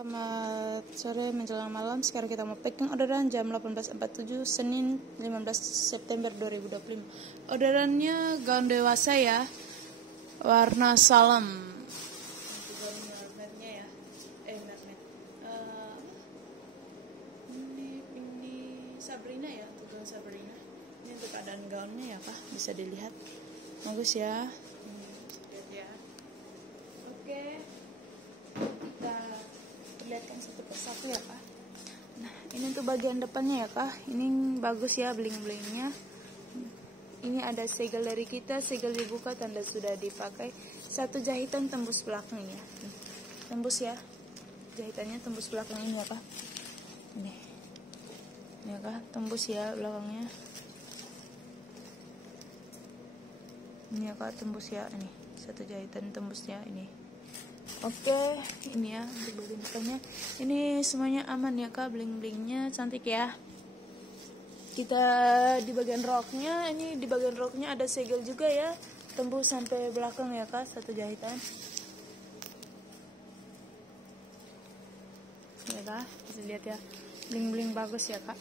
Selamat sore menjelang malam. Sekarang kita mau packing orderan jam 18.47 Senin 15 September 2025. Orderannya gaun dewasa ya, warna salam. Mernya ya, mernya. Ini Sabrina ya, gaun Sabrina. Ini untuk keadaan gaunnya ya Pak, bisa dilihat. Bagus ya. Lihat ya. Oke. Kita perlihatkan satu persatu ya Kak. Nah ini untuk bagian depannya ya Kak. Ini bagus ya bling-blingnya. Ini ada segel dari kita, segel dibuka, tanda sudah dipakai. Satu jahitan tembus belakangnya. Tembus ya, jahitannya tembus belakang ini ya Kak. Ini ya Kak, tembus ya belakangnya. Ini ya Kak, tembus ya. Ini satu jahitan tembusnya ini. Oke, ini ya untuk bagian depannya. Ini semuanya aman ya Kak, bling-blingnya cantik ya. Kita di bagian roknya, ini di bagian roknya ada segel juga ya, tembus sampai belakang ya Kak, satu jahitan. Ya Kak, bisa lihat ya, bling-bling bagus ya Kak.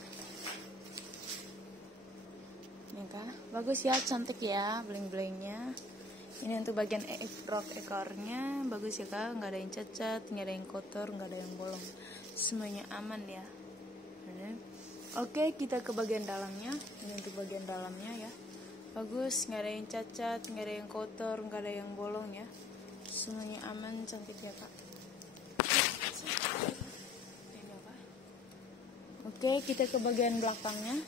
Ini Kak, bagus ya, cantik ya bling-blingnya. Ini untuk bagian rok ekornya, bagus ya Kak, nggak ada yang cacat, nggak ada yang kotor, nggak ada yang bolong, semuanya aman ya. Oke, kita ke bagian dalamnya. Ini untuk bagian dalamnya ya, bagus, nggak ada yang cacat, nggak ada yang kotor, nggak ada yang bolong ya, semuanya aman, cantik ya Kak. Oke, kita ke bagian belakangnya.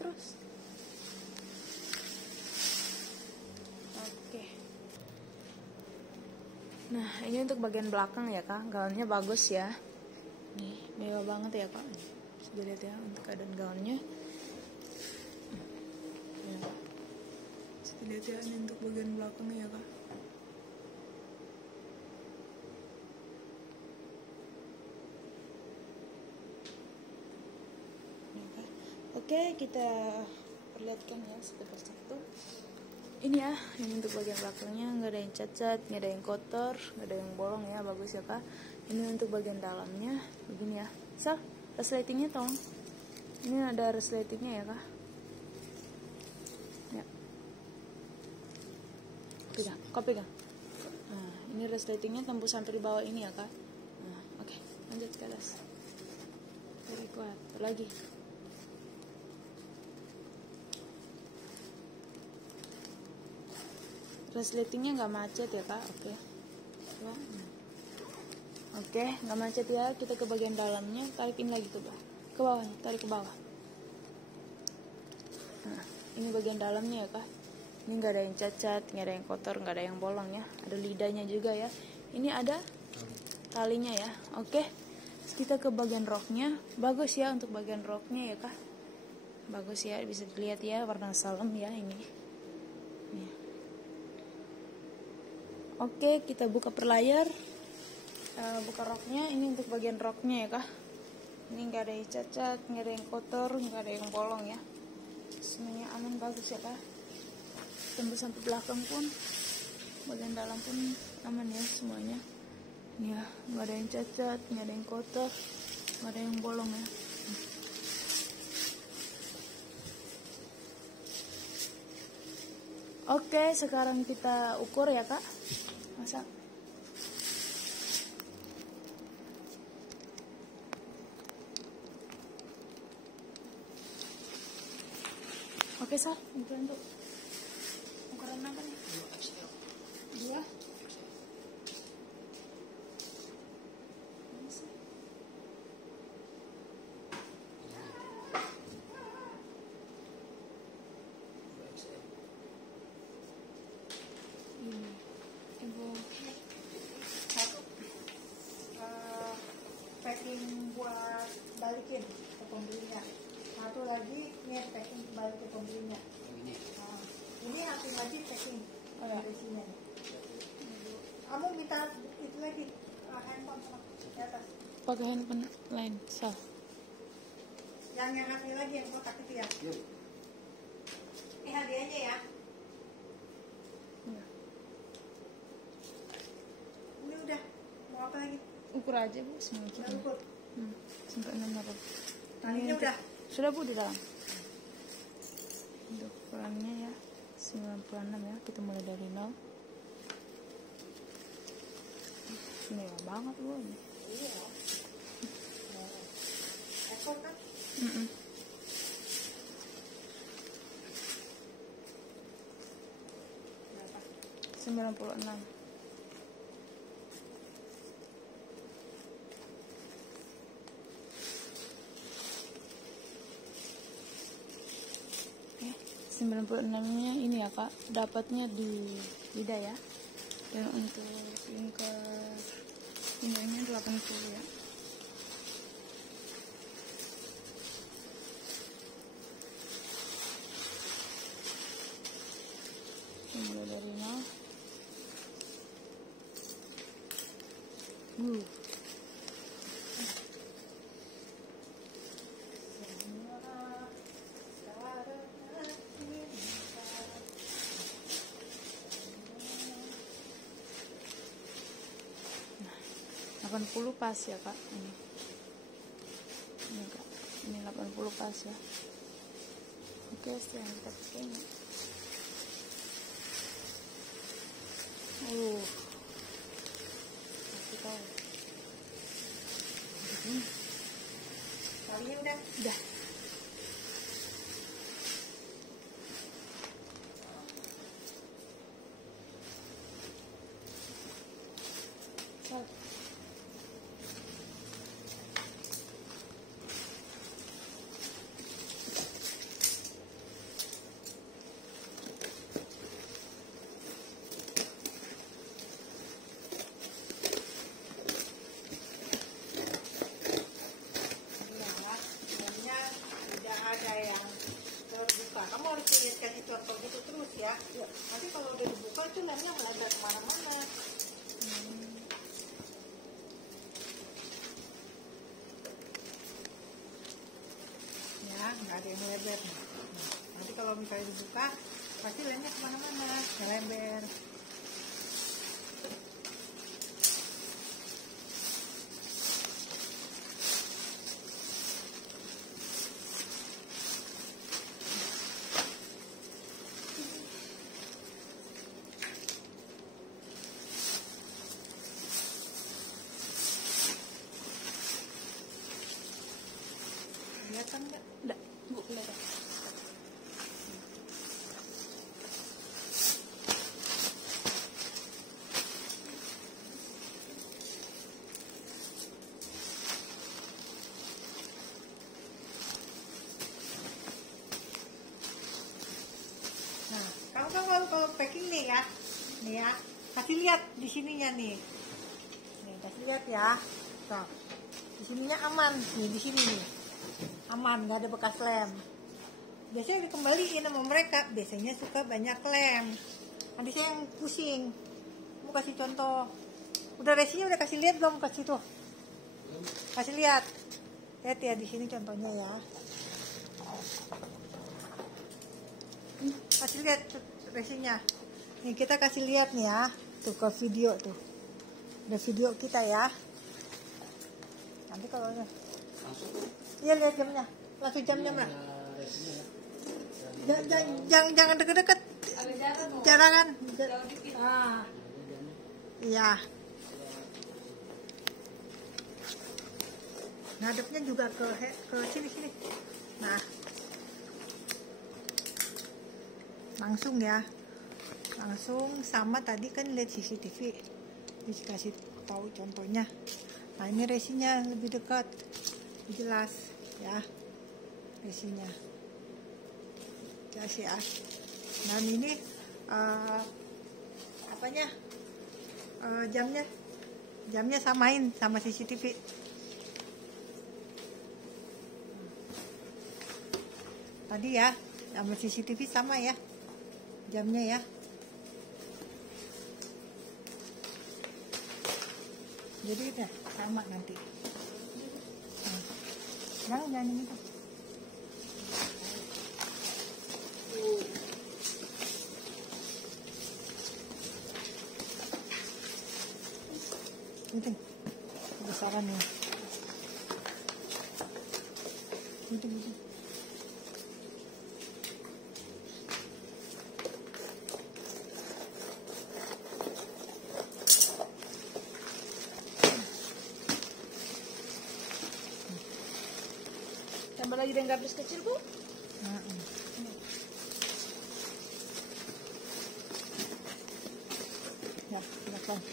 Terus nah ini untuk bagian belakang ya Kak, gaunnya bagus ya, nih mewah banget ya Kak. Sudah lihat ya untuk keadaan gaunnya ya. Sudah lihat ya, ini untuk bagian belakangnya ya Kak. Oke, kita perlihatkan ya satu persatu. Ini ya, ini untuk bagian belakangnya, nggak ada yang cacat, nggak ada yang kotor, nggak ada yang bolong ya, bagus ya Kak. Ini untuk bagian dalamnya, begini ya. Sal, resletingnya tolong. Ini ada resletingnya ya Kak. Ya. Pegang, kau pegang. Nah, ini resletingnya tembus sampai di bawah ini ya Kak. Nah, oke, lanjut ke atas. Tarik kuat, lagi. Resletingnya nggak macet ya Kak, oke. Oke, nggak macet ya. Kita ke bagian dalamnya, tarikin lagi ke bawah, tarik ke bawah. Nah, ini bagian dalamnya ya Kak. Ini nggak ada yang cacat, nggak ada yang kotor, nggak ada yang bolong ya. Ada lidahnya juga ya. Ini ada talinya ya. Oke, kita ke bagian roknya. Bagus ya untuk bagian roknya ya Kak. Bagus ya, bisa dilihat ya warna salam ya ini. Nih. Oke, kita buka perlayar, buka roknya. Ini untuk bagian roknya ya Kak. Ini nggak ada yang cacat, nggak ada yang kotor, nggak ada yang bolong ya, semuanya aman, bagus ya Kak. Tembus sampai belakang pun, bagian dalam pun aman ya semuanya. Ya, nggak ada yang cacat, nggak ada yang kotor, nggak ada yang bolong ya. Oke, sekarang kita ukur ya Kak. Masak. Oke Sal, untuk ukuran apa nih? 2. Packing buat balikin ke pembelinya. Satu lagi ini packing balik ke pembelinya. Ini hasil lagi packing isinya. Kamu minta itu lagi handphone sama di atas. Pakai handphone lain, Sal. Yang hasil lagi yang kotak itu ya. Ini hadiahnya ya. lagi? Ukur aja Bu, semua Udah ukur. sampai 6 apa? Talinya udah. Sudah Bu di dalam. Untuk ukurannya ya 96 ya. Kita mulai dari 0. Mewah banget Bu ini. Iya. Ekor kan? 96. Oke, 96-nya ini ya Kak, dapatnya di lidah ya. Dan untuk tingkat ininya 80 ya. Mulai dari 0. Nah, 80 pas ya Kak ini Kak, ini 80 pas ya. Oke, sekarang kita pakai ini. Kasih tahu. Talinya udah. Udah. Kamu harus lihat kasih contoh gitu terus ya. Nanti kalau udah dibuka tuh lemnya melebar kemana-mana. Ya, nggak ada yang melebar. Nanti kalau misalnya dibuka, pasti lemnya kemana-mana, melebar. Kelihatan nggak? Udah, Bu, kelihatan. Nah, kamu kan kalau packing nih ya, kasih lihat di sininya nih, kasih lihat ya, tuh, di sininya aman, nih di sini nih, aman, nggak ada bekas lem. Biasanya dikembaliin sama mereka, biasanya suka banyak lem. Nanti saya yang pusing, mau kasih contoh, udah resinya udah kasih lihat belum, kasih tuh, kasih lihat ya di sini contohnya ya. Kasih lihat resinya. Nih kita kasih lihat nih ya. Tuh ke video tuh. Ada video kita ya. Nanti kalau iya lihat jamnya. Langsung jamnya Mbak. Jangan deket-deket. Jangan. Ah. Iya. Ngadepnya juga ke sini. Nah. Langsung ya, langsung sama tadi kan lihat CCTV, dikasih tahu contohnya. Nah ini resinya lebih dekat, jelas ya resinya, jelas ya. Dan ini jamnya samain sama CCTV. Tadi ya sama CCTV sama ya. Jamnya ya. Jadi udah sama nanti. Jangan ini tuh. Penting. kebesarannya. Gitu. Tambah lagi dengan gabus kecil, Bu. Ya, silakan. Ya.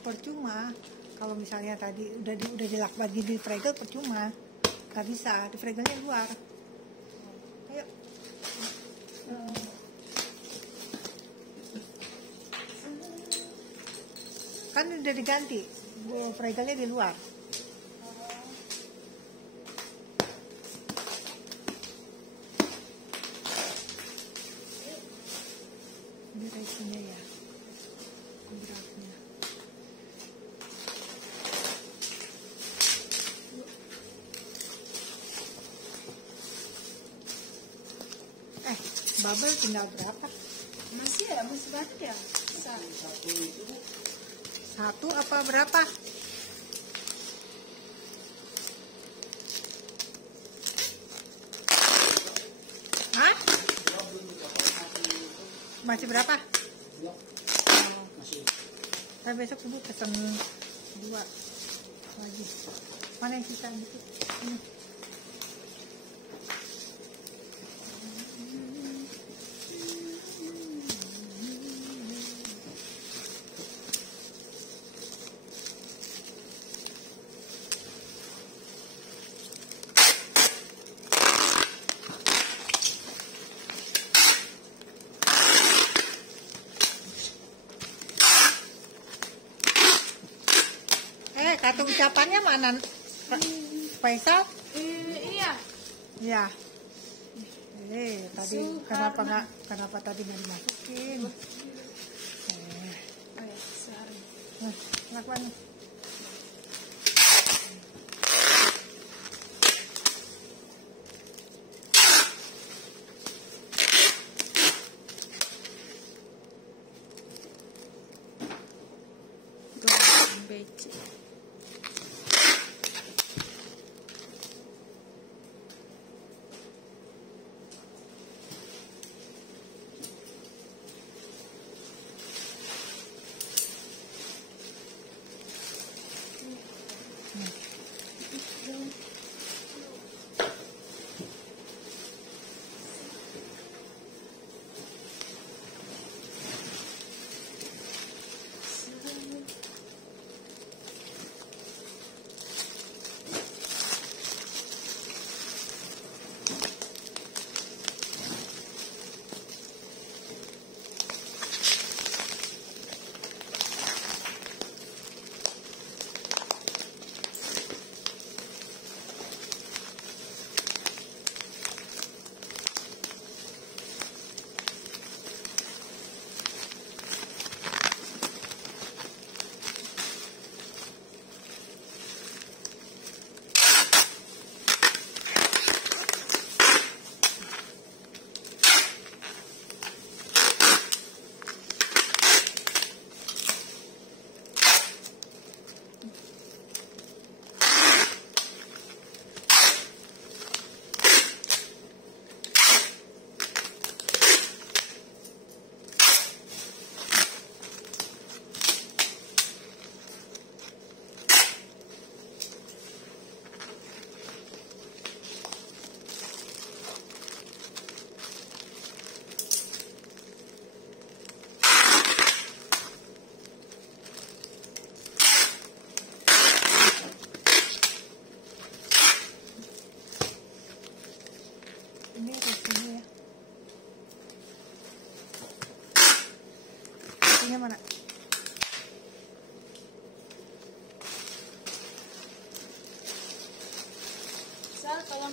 Percuma kalau misalnya tadi udah dilak lagi di fregel, percuma, nggak bisa, di fregelnya luar. Ayo. Kan udah diganti, fregelnya di luar. Ini resinya ya. Beratnya. Bubble tinggal berapa? Masih ya, masih banyak ya. Satu apa berapa? Hah? Masih berapa? Saya besok subuh pesen 2 lagi. Mana yang sisa dikit? Ini. Kata ucapannya mana, Faisal? Iya. Ya. Tadi kenapa tadi belum dimasukin? Oh ya, sehari. Lakukan. Becek.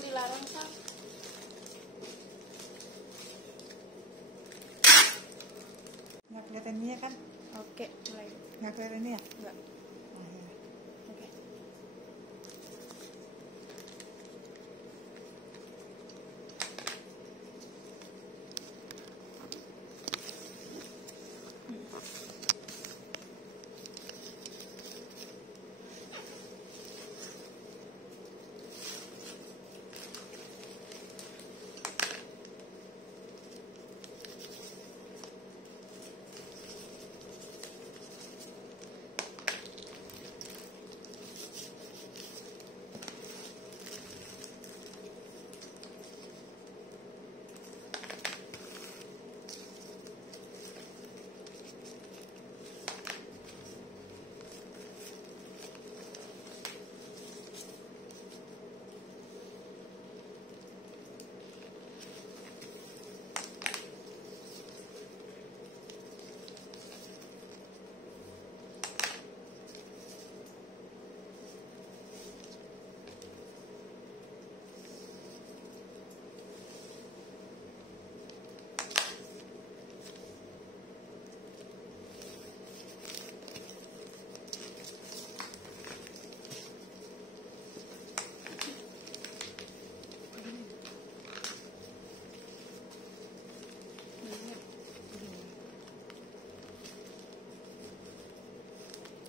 dilarang, Pak. Nggak kelihatan ini ya kan? Oke, mulai. Nggak kelihatan ini ya? Enggak. Oh, ya. Oke.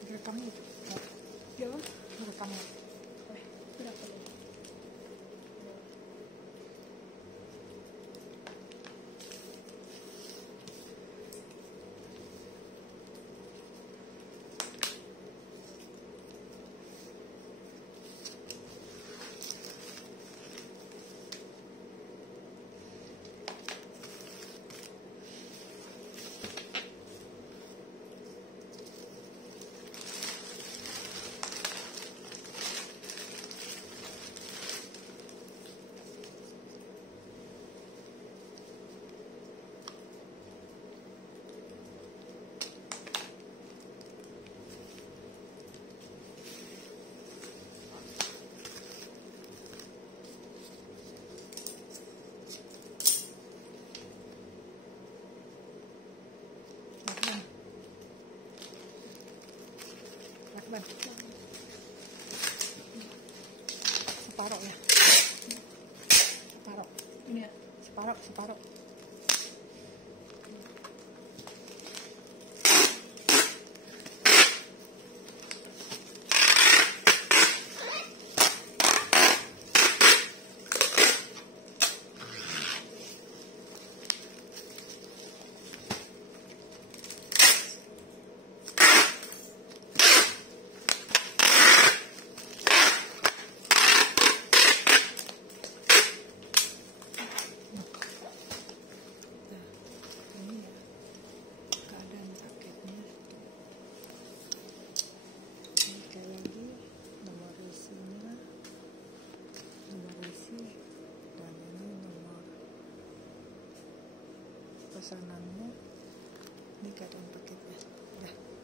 Rekam itu. Ya, Rekam. berapa ya? Lakban. Separuh ya. Separuh. Ini ya. Separuh. Ini ya keadaan sakitnya. Ini sekali lagi nomor isinya, nomor isi, dan ini nomor pesanannya. Ini keadaan paketnya. Dah.